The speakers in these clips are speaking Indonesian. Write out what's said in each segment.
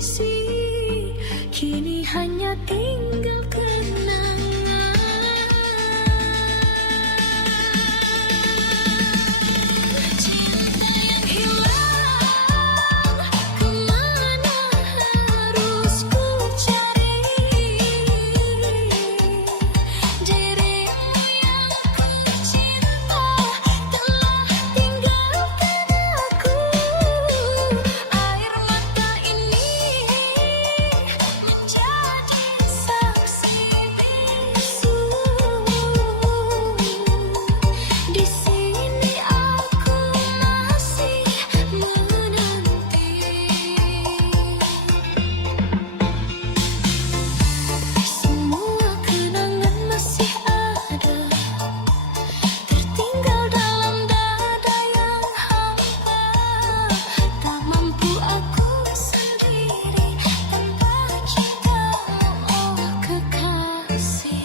sisi, kini hanya tinggal kenangan. Cinta yang hilang, kemana harus ku cari? Dirimu yang ku cinta telah tinggalkan aku. Air mata ini menjadi saksi bisu. Di sini aku masih menanti. Semua kenangan masih ada, tertinggal dalam dada yang hampa. Tak mampu aku sendiri tanpa cintamu, oh kekasih.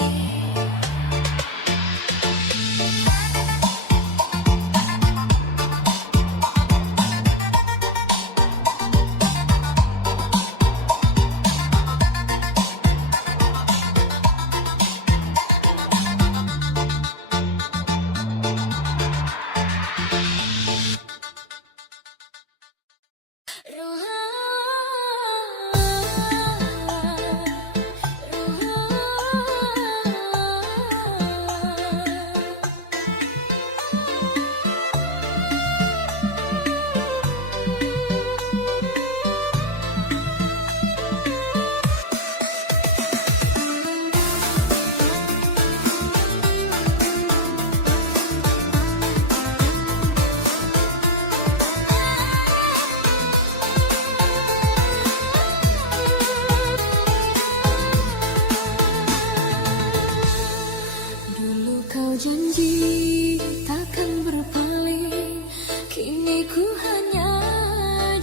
Dulu kau janji takkan berpaling, kini ku hanya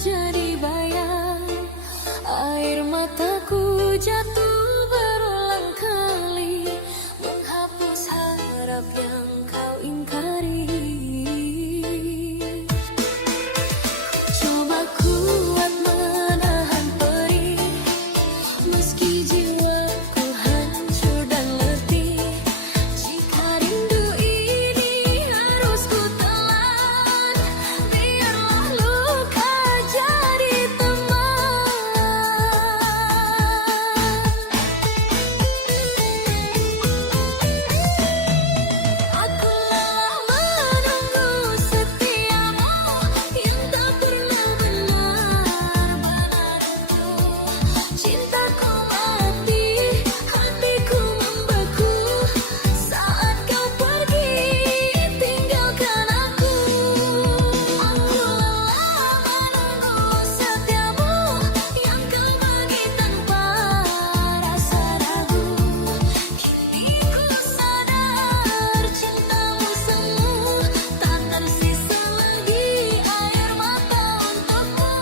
jadi bayang. Air mataku jatuh berulang kali, menghapus harap yang kau ingkari. Coba kuat menahan perih, meski jiwaku hancur dan letih. Jika rindu ini harus ku telan, biarlah luka jadi teman. Aku lelah menunggu setiamu yang tak pernah benar-benar utuh. Cintaku mati, hatiku membeku saat kau pergi tinggalkan aku. Aku lelah menunggu setiamu yang kau bagi tanpa rasa ragu. Kini ku sadar cintamu semu, tak tersisa lagi air mata untukmu.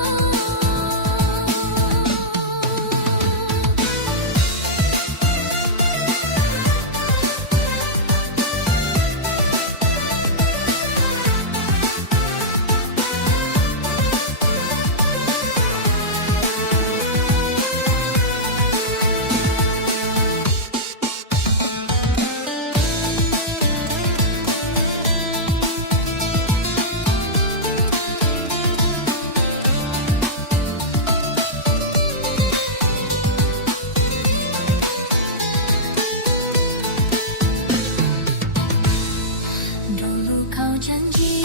Dulu kau janji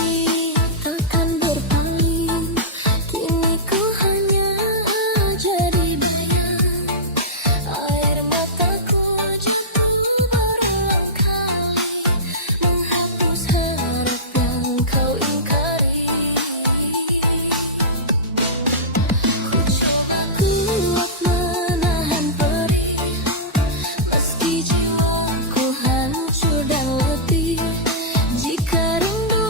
takkan berpaling, kini ku hanya jadi bayang. Air mataku jatuh berulang kali, menghapus harap yang kau ingkari. Ku coba kuat menahan perih, meski jiwaku hancur dan letih. Jika rindu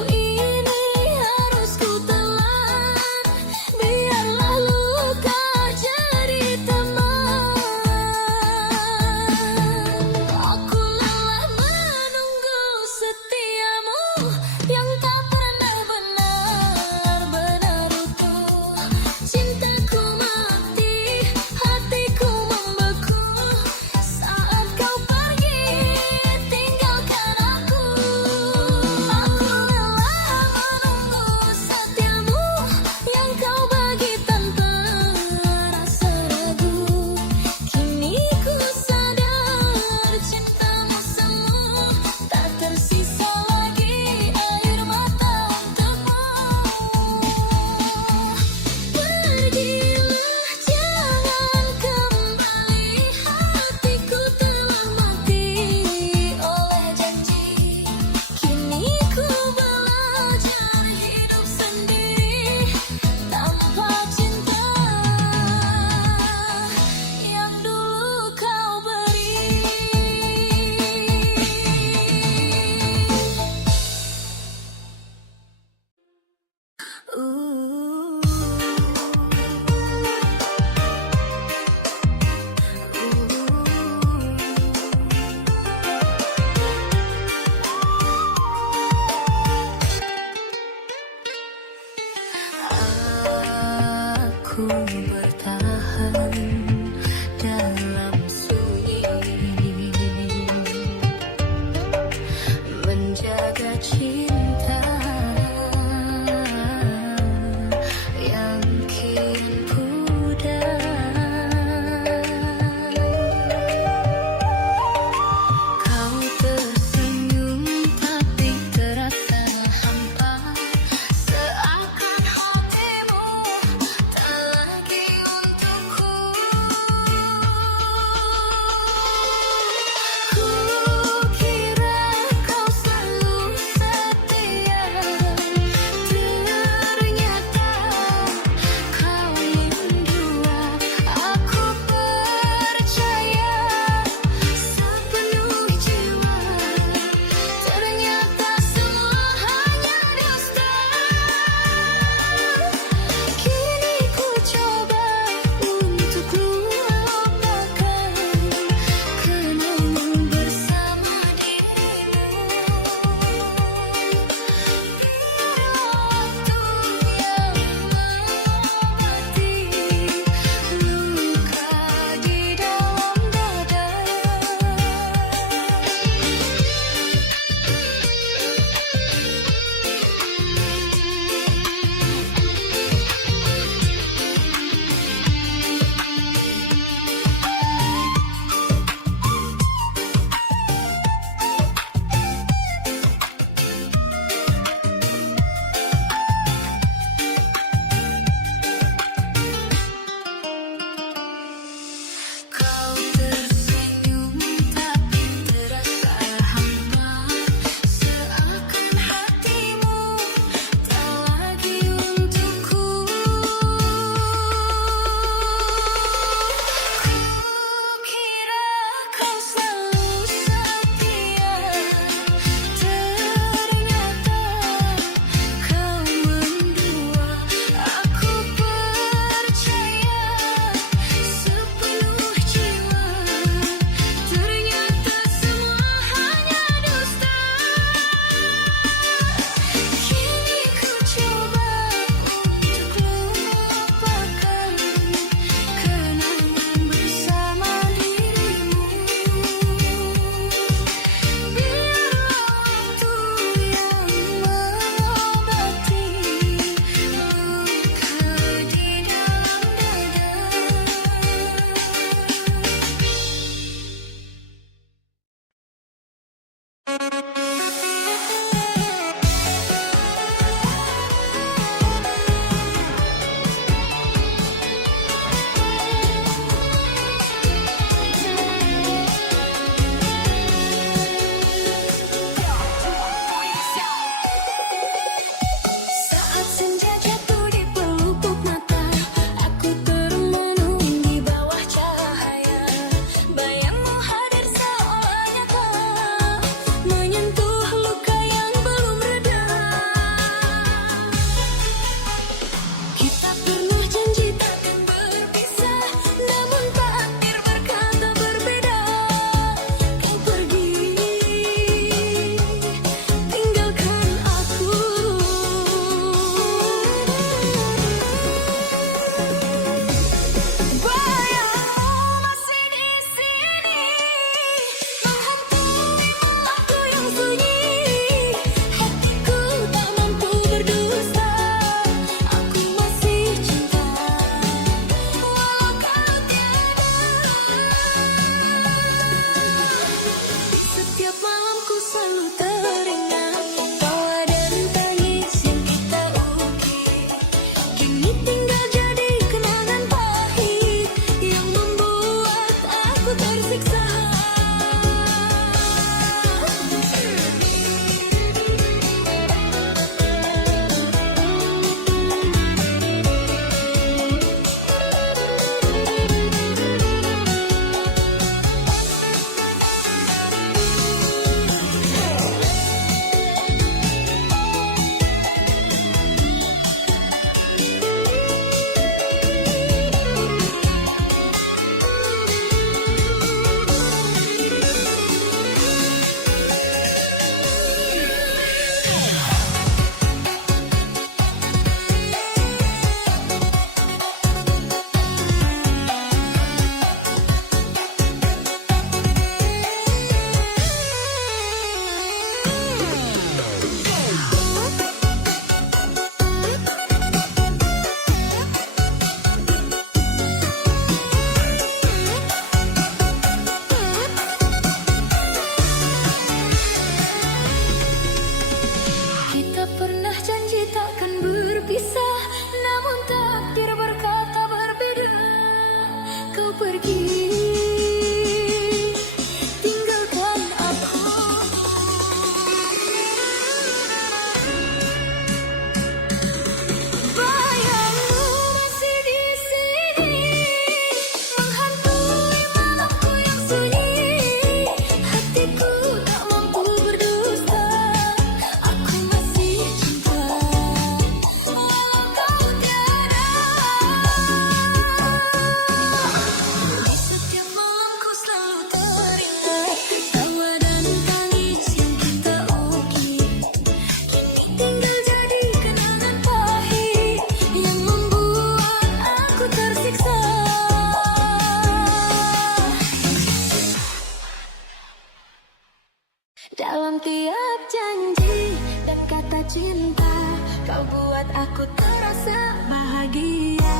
Kau buat aku terasa bahagia,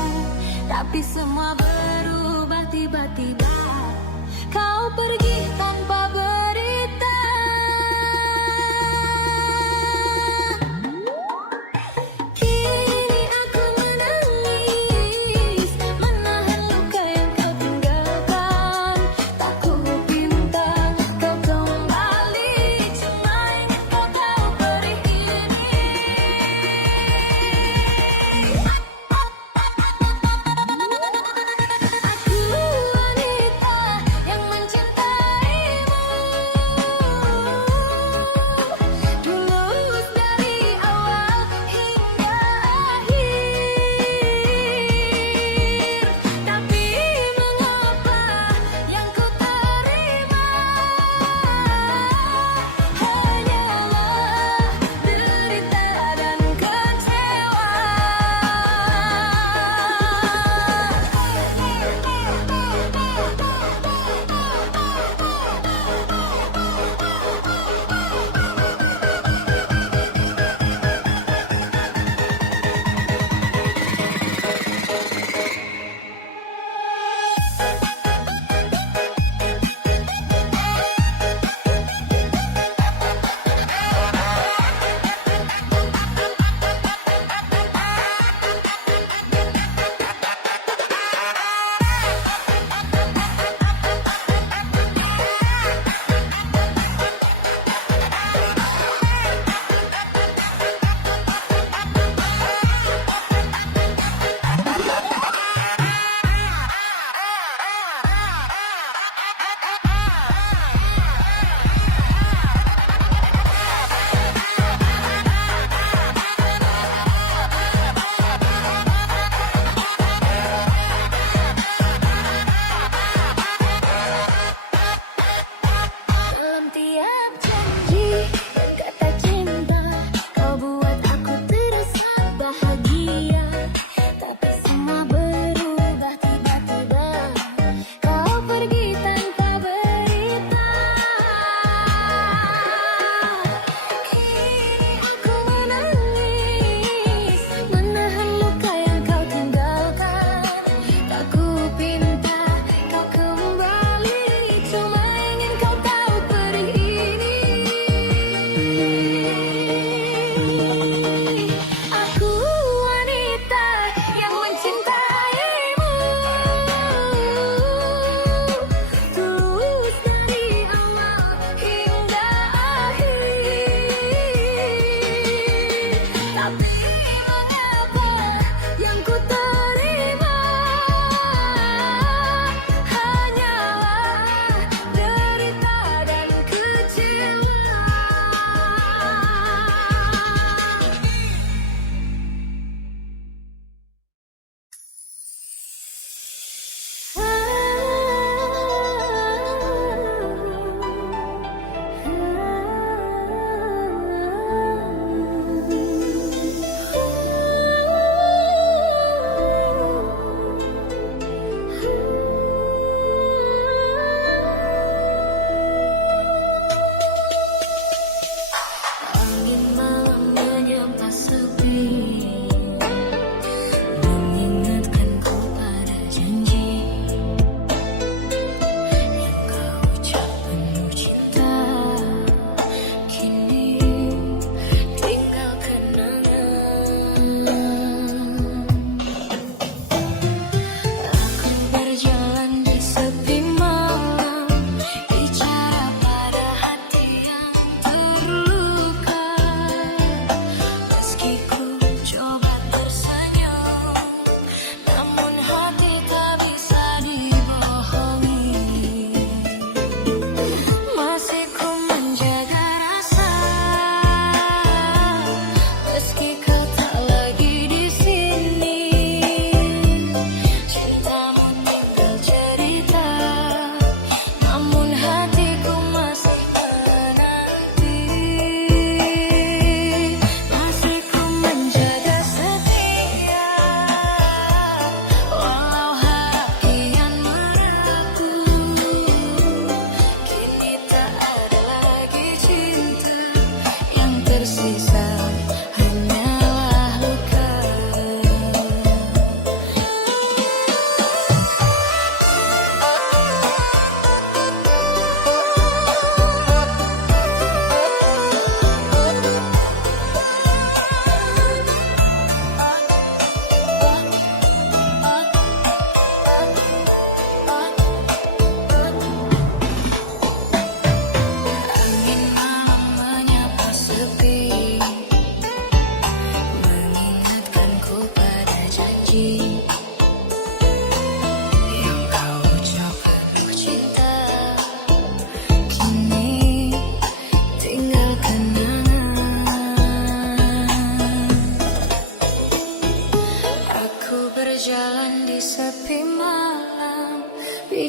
tapi semua berubah tiba-tiba. Kau pergi tanpa berita. Kini aku menangis, menahan luka yang kau tinggalkan. Tak ku minta kau kembali, cuma ingin kau tahu perih ini. Aku wanita yang mencintaimu, tulus dari awal hingga akhir. Tapi mengapa yang ku terima hanyalah derita dan kecewa. Dalam tiap janji dan kata cinta, kau buat aku terasa bahagia, tapi semua berubah tiba-tiba. Kau pergi tanpa berita. Kini aku menangis, menahan luka yang kau tinggalkan. Tak ku pinta kau kembali, cuma ingin kau tahu perih ini. Aku wanita yang mencintaimu, tulus dari awal hingga akhir. Tapi mengapa yang ku terima hanyalah derita dan kecewa.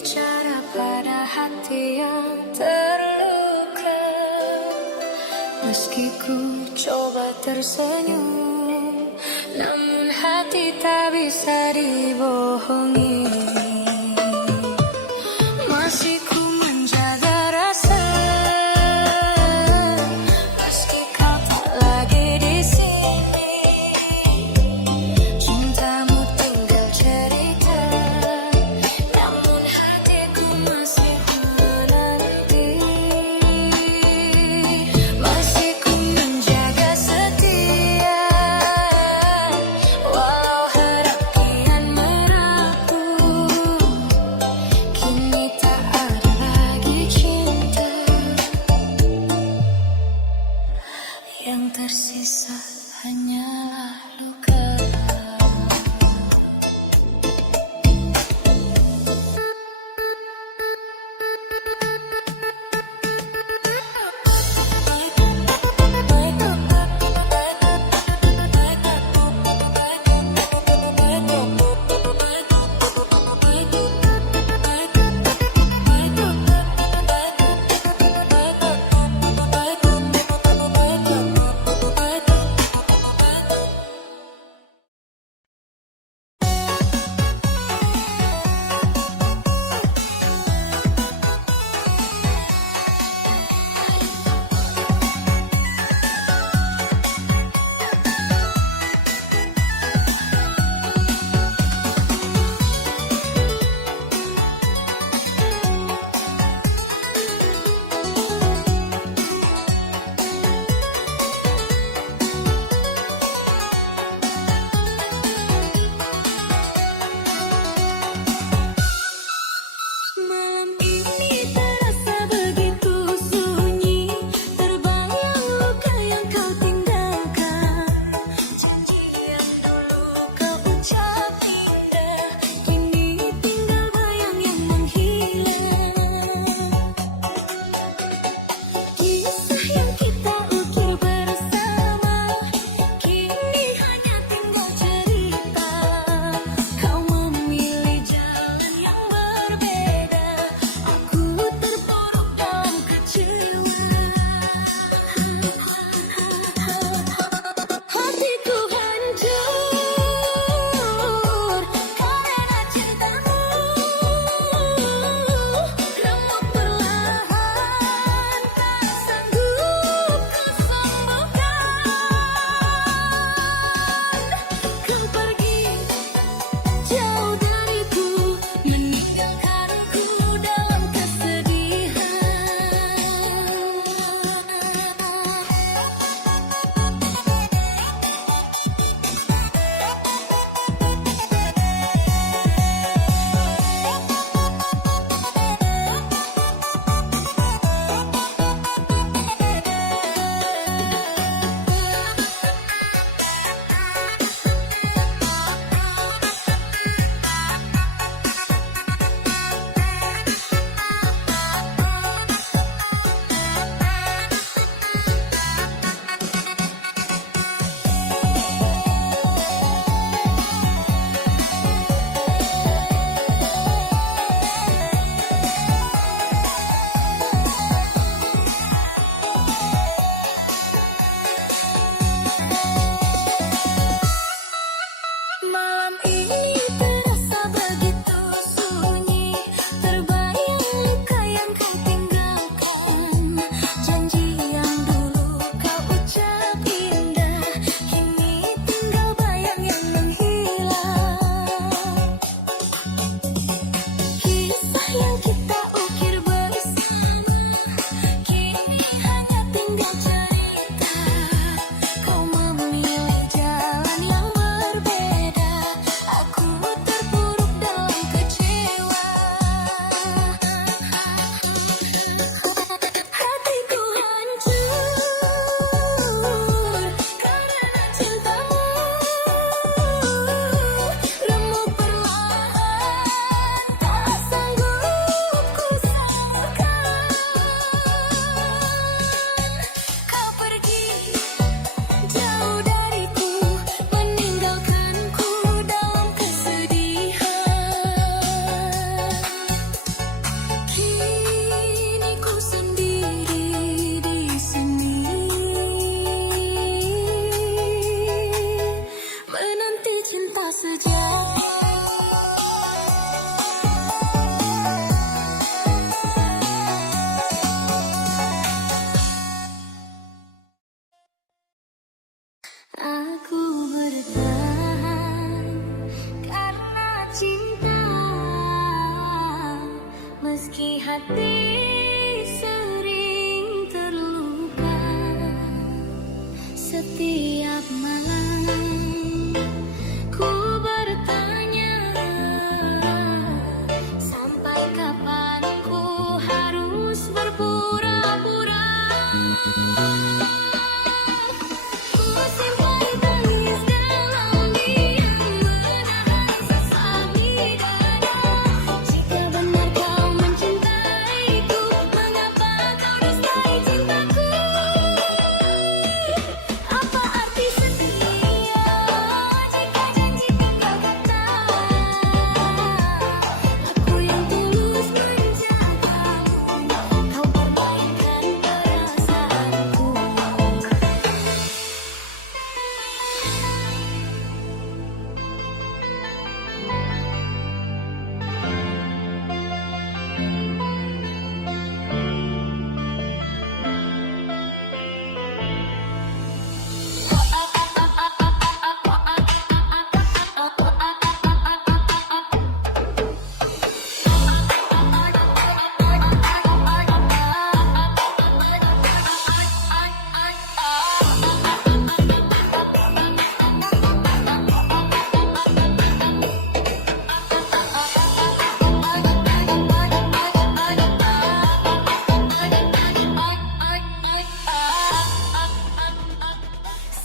bicara pada hati yang terluka. Meski ku coba tersenyum, namun hati tak bisa dibohongi. Masih ku menjaga rasa, meski kau tak lagi di sini. Cintamu tinggal cerita, namun hatiku masih menanti. Masih ku menjaga setia, walau harap kian merapuh. Kini tak ada lagi cinta, yang tersisa hanyalah luka. Malam ini terasa begitu sunyi, terbayang luka yang kau tinggalkan. Janji yang dulu kau ucap indah, kini tinggal bayang yang menghilang. Kisah yang kita ukir bersama, kini hanya tinggal cerita. Kau memilih jalan yang berbeda, aku terpuruk dalam kecewa. Hatiku hancur karena cintamu, remuk perlahan, tak sanggup ku sembuhkan. Kau pergi jauh dariku, meninggalkanku dalam kesedihan. Malam ini terasa begitu sunyi, terbayang luka yang kau tinggalkan. Janji yang dulu kau ucap indah, kini tinggal bayang yang menghilang. Kisah yang kita ukir bersama, kini hanya tinggal cerita. Kau memilih jalan yang berbeda, aku terpuruk dalam kecewa. Hatiku hancur karena cintamu, remuk perlahan, tak sanggup ku sembuhkan. Kau pergi jauh dariku, meninggalkanku dalam kesedihan. Aku bertahan karena cinta, meski hati sering terluka. Setiap malam ku bertanya, sampai kapan ku harus berpura-pura. Ku simpan tangis dalam diam, menahan sesak di dada. Jika benar kau mencintaiku, mengapa kau dustai cintaku? Apa arti setia jika janji tinggal kata? Aku yang tulus menjagamu, kau permainkan perasaanku.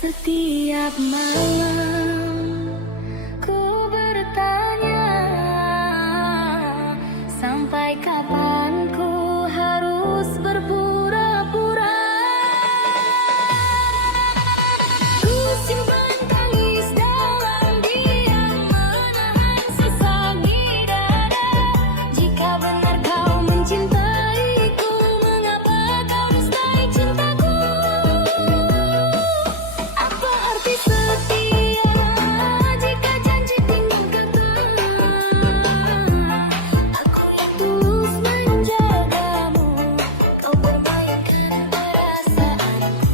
Setiap malam ku bertanya, sampai kapan ku harus berpura-pura? Ku simpan tangis dalam diam, menahan sesak di dada. Jika benar kau mencintaiku, mengapa kau dustai cintaku? Apa arti setia jika janji tinggal kata? Aku yang tulus menjagamu, kau permainkan perasaanku.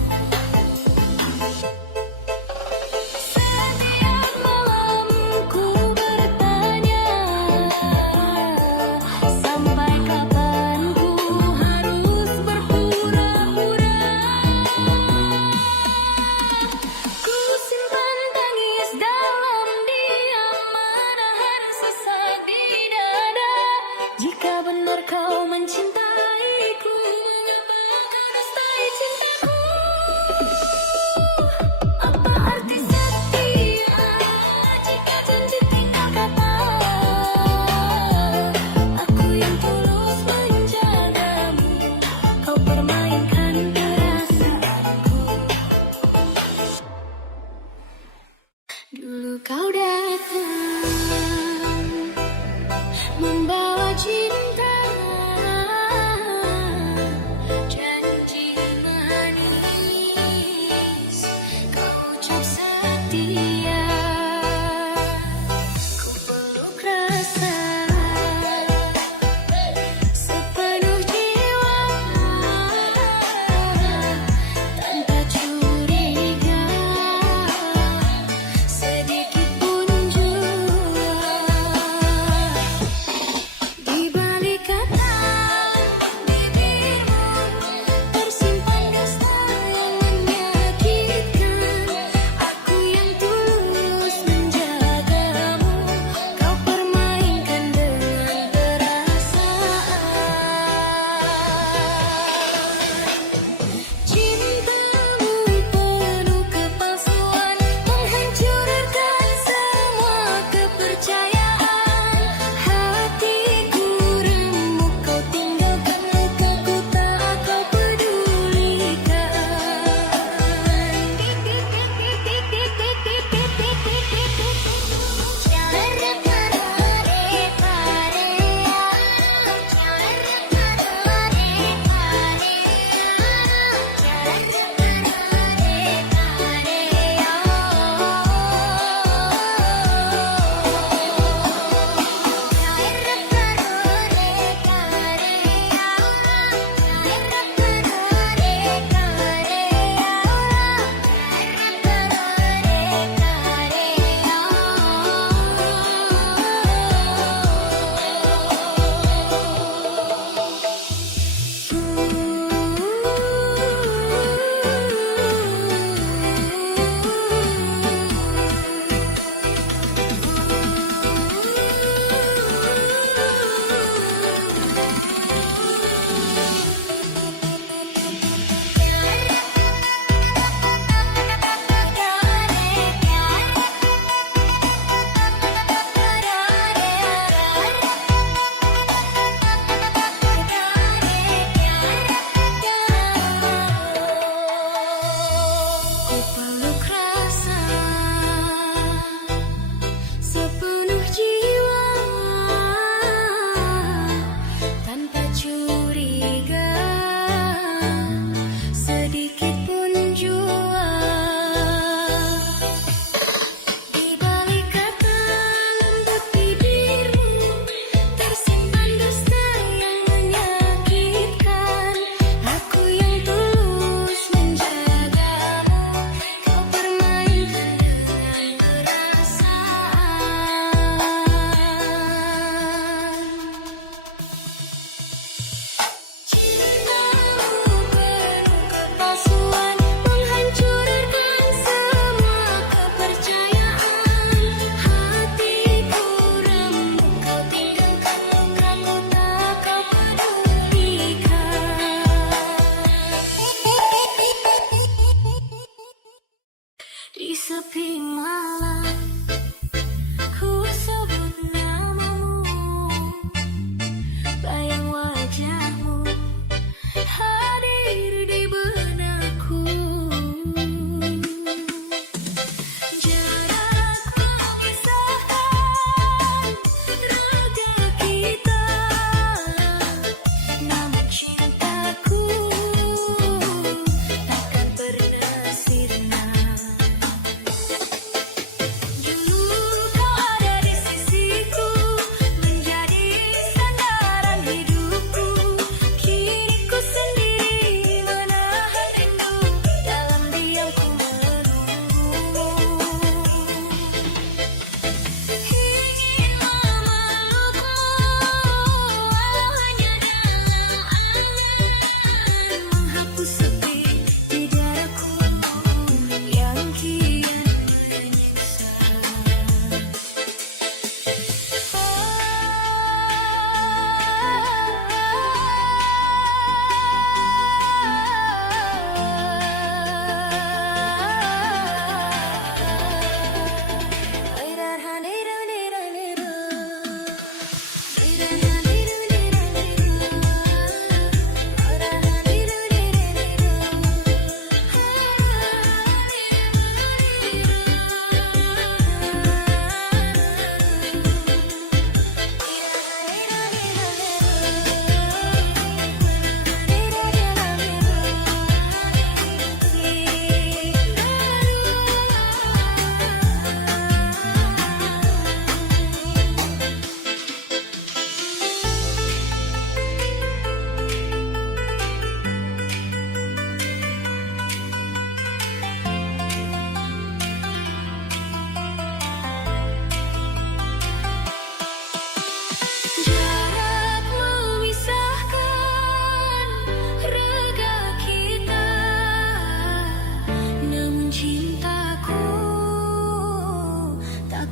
Setiap malam ku bertanya, sampai kapan ku harus berpura-pura? Ku simpan tangis dalam diam, menahan sesak di dada. Jika benar kau mencintaiku, mengapa kau dustai cintaku? Apa arti setia jika janji tinggal kata? Aku yang tulus menjagamu, kau permainkan perasaanku. Dulu kau datang membawa cinta, janji manis, kau ucap setia. Ku peluk rasa sepenuh jiwa, tanpa curiga sedikit pun.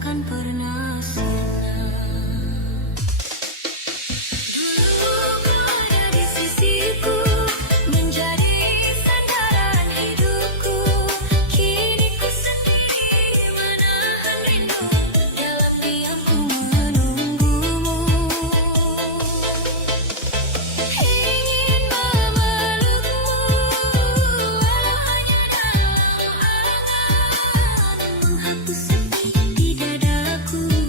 takkan pernah senang. Dulu kau ada di sisiku, menjadi sandaran hidupku. Kini ku sendiri menahan rindu, dalam diamku menunggumu. Ingin memelukmu, walau hanya dalam angan, menghapus sepi di dadaku.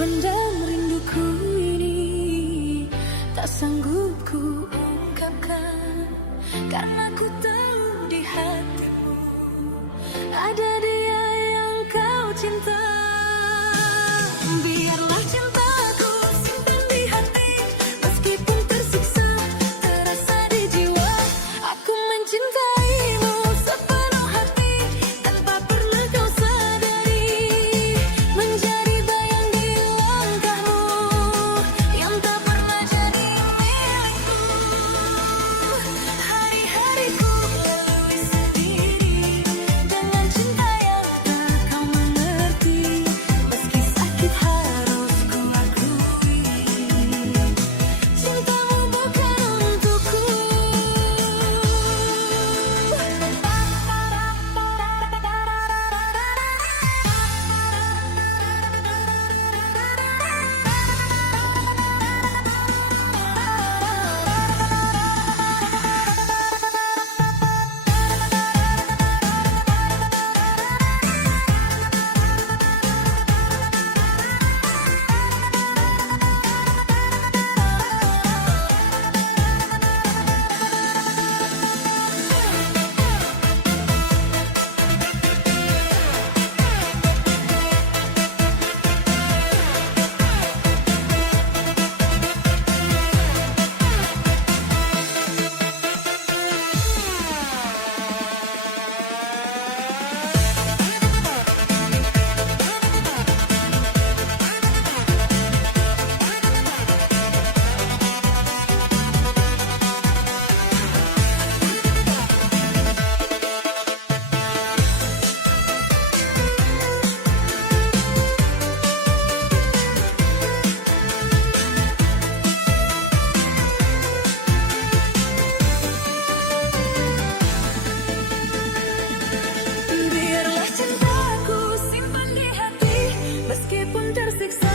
Pendam rinduku ini tak sanggup ku ungkapkan, karena ku tahu di hatimu ada dia yang kau cinta. Biarlah cintaku simpan di hati, meskipun tersiksa terasa di jiwa. Aku mencintaimu sepenuh hati tanpa pernah kau sadari, menjadi bayang di langkahmu yang tak pernah jadi milikku. Hari-hariku lalui sendiri dengan cinta yang tak kau mengerti, meski sakit harus ku akui, cintamu bukan untukku. Biarlah cintaku simpan di hati, meskipun tersiksa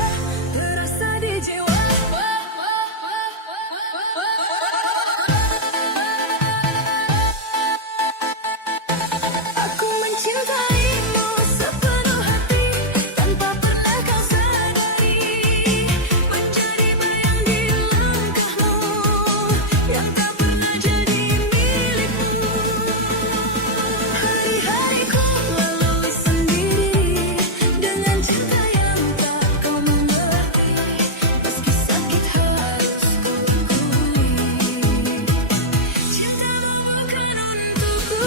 terasa di jiwa. Aku mencintaimu sepenuh hati tanpa pernah kau sadari, menjadi bayang di langkahmu yang tak pernah jadi milikmu. Hari-hariku lalui sendiri dengan cinta yang tak kau mengerti, meski sakit harus ku akui, cintamu bukan untukku.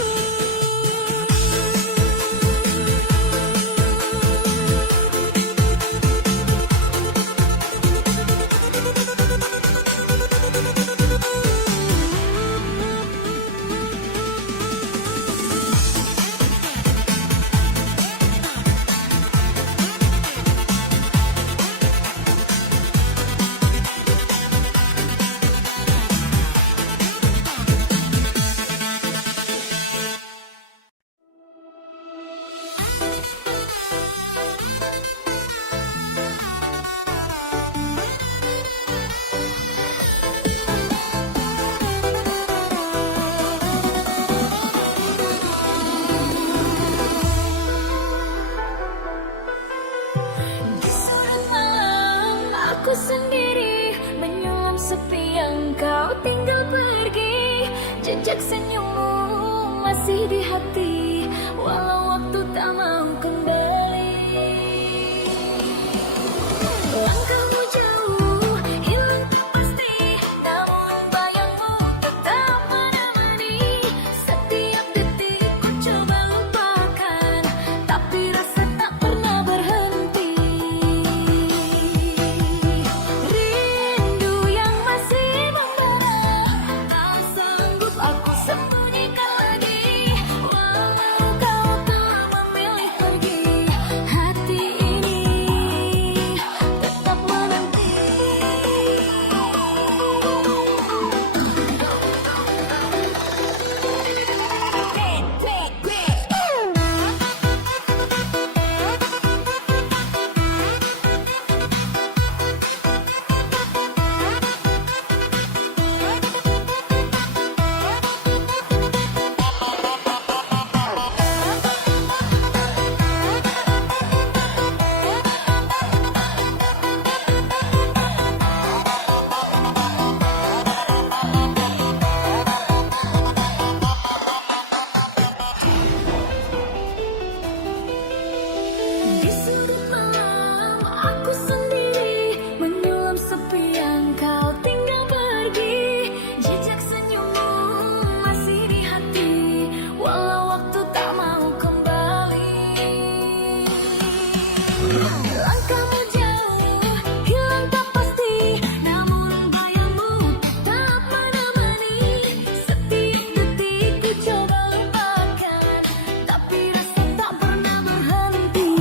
Di sore malam aku sendiri menyelam sepi yang kau tinggal pergi. Jejak senyummu masih di hati, walau waktu tak mau kembali. Langkahmu jauh, hilang tak pasti, namun bayangmu tetap menemani. Setiap detik ku coba lupakan, tapi rasa tak pernah berhenti. Rindu yang masih membara, tak sanggup aku sembunyikan lagi. Walau kau tahu Langkahmu jauh, hilang tak pasti, namun bayangmu tetap menemani. Setiap detik ku coba lupakan, tapi rasa tak pernah berhenti.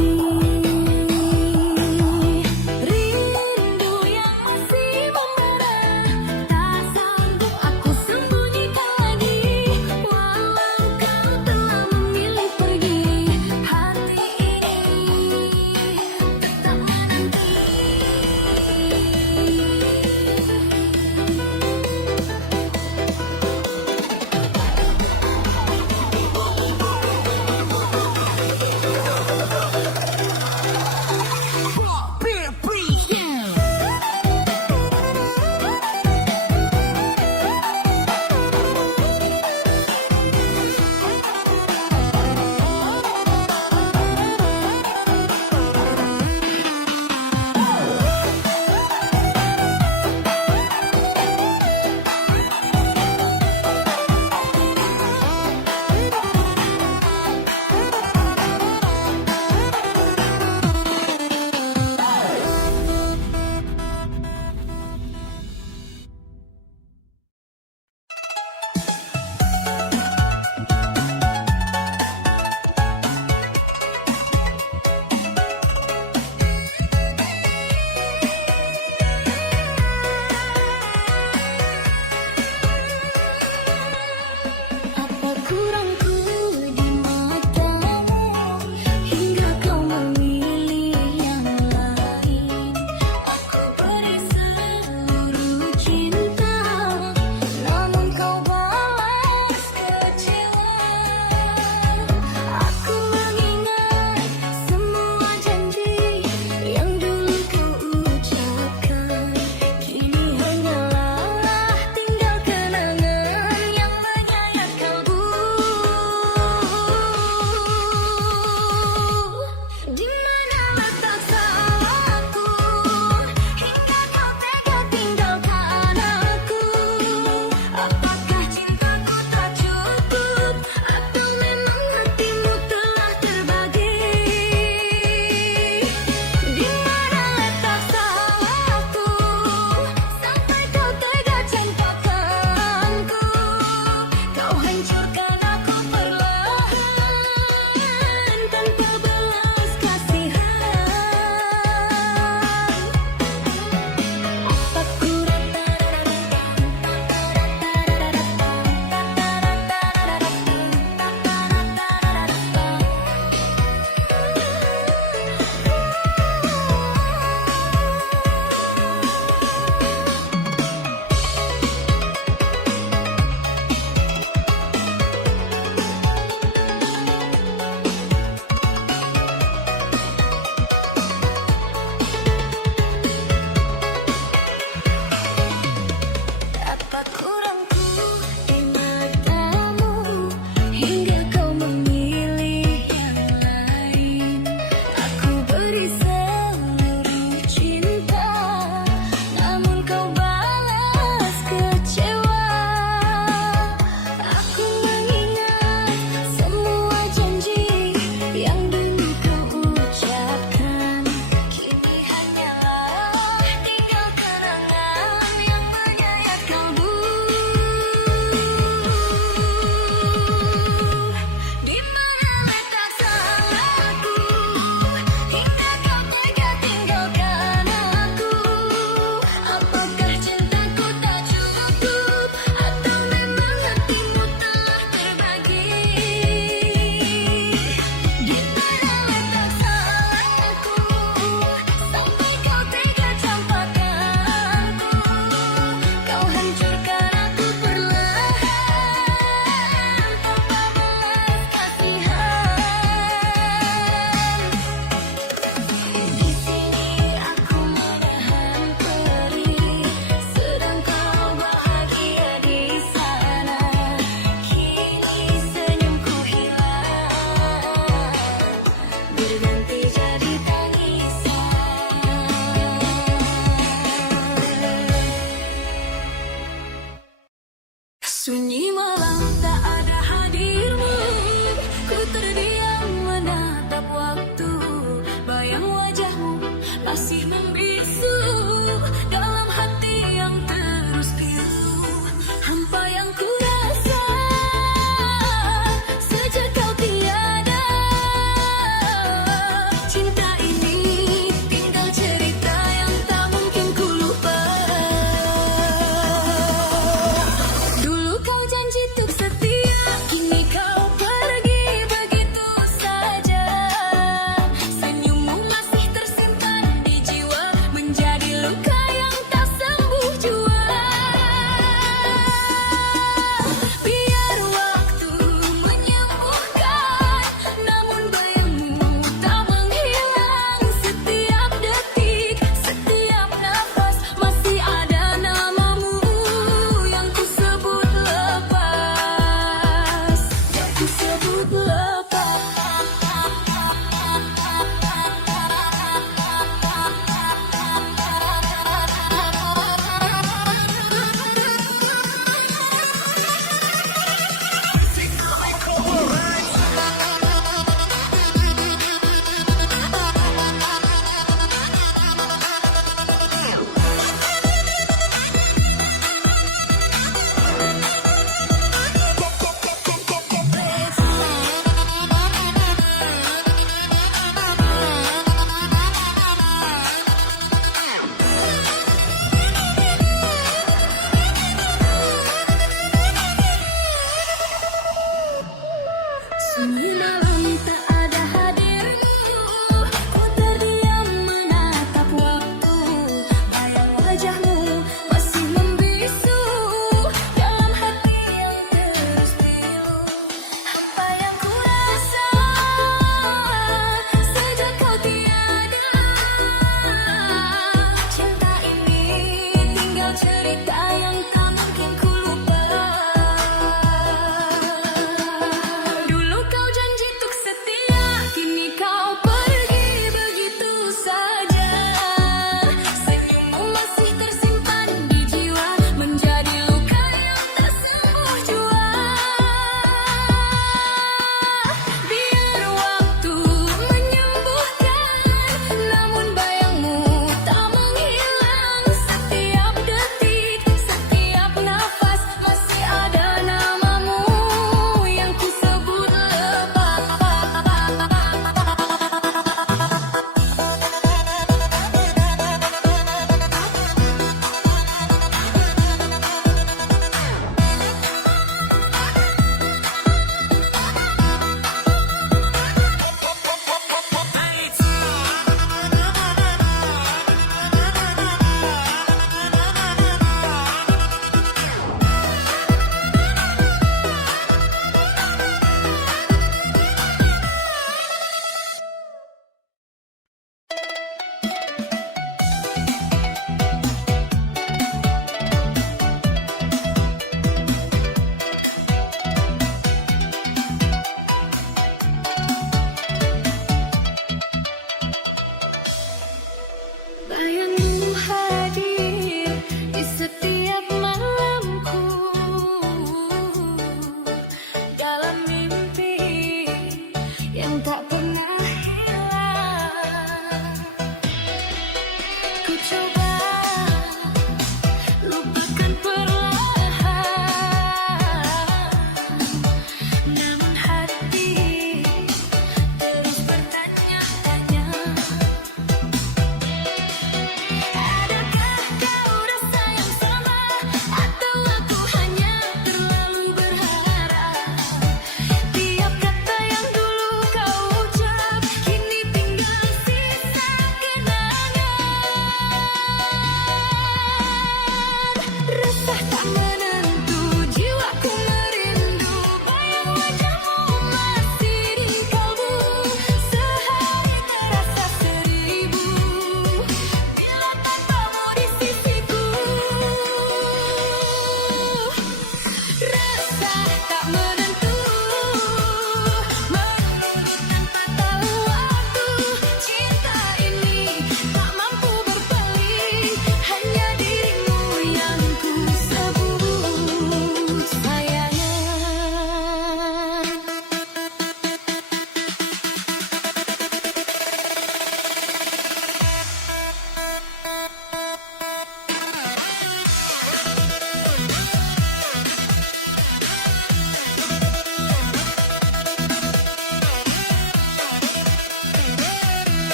Rindu yang masih membara, tak sanggup aku sembunyikan lagi. Walau kau telah memilih pergi, hati ini tetap menanti.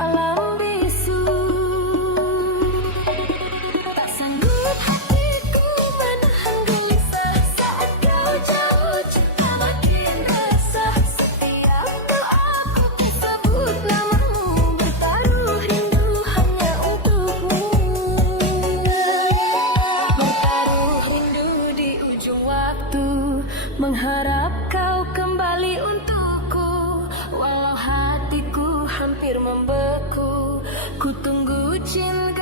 alam bisu. Tak sanggup hatiku menahan gelisah saat kau jauh, cinta makin resah. Setiap doaku sebut namamu, bertaruh rindu hanya untukmu. Bertaruh rindu di ujung waktu, mengharap kau kembali untukku. Walau hatiku hampir membeku, ku tunggu cinta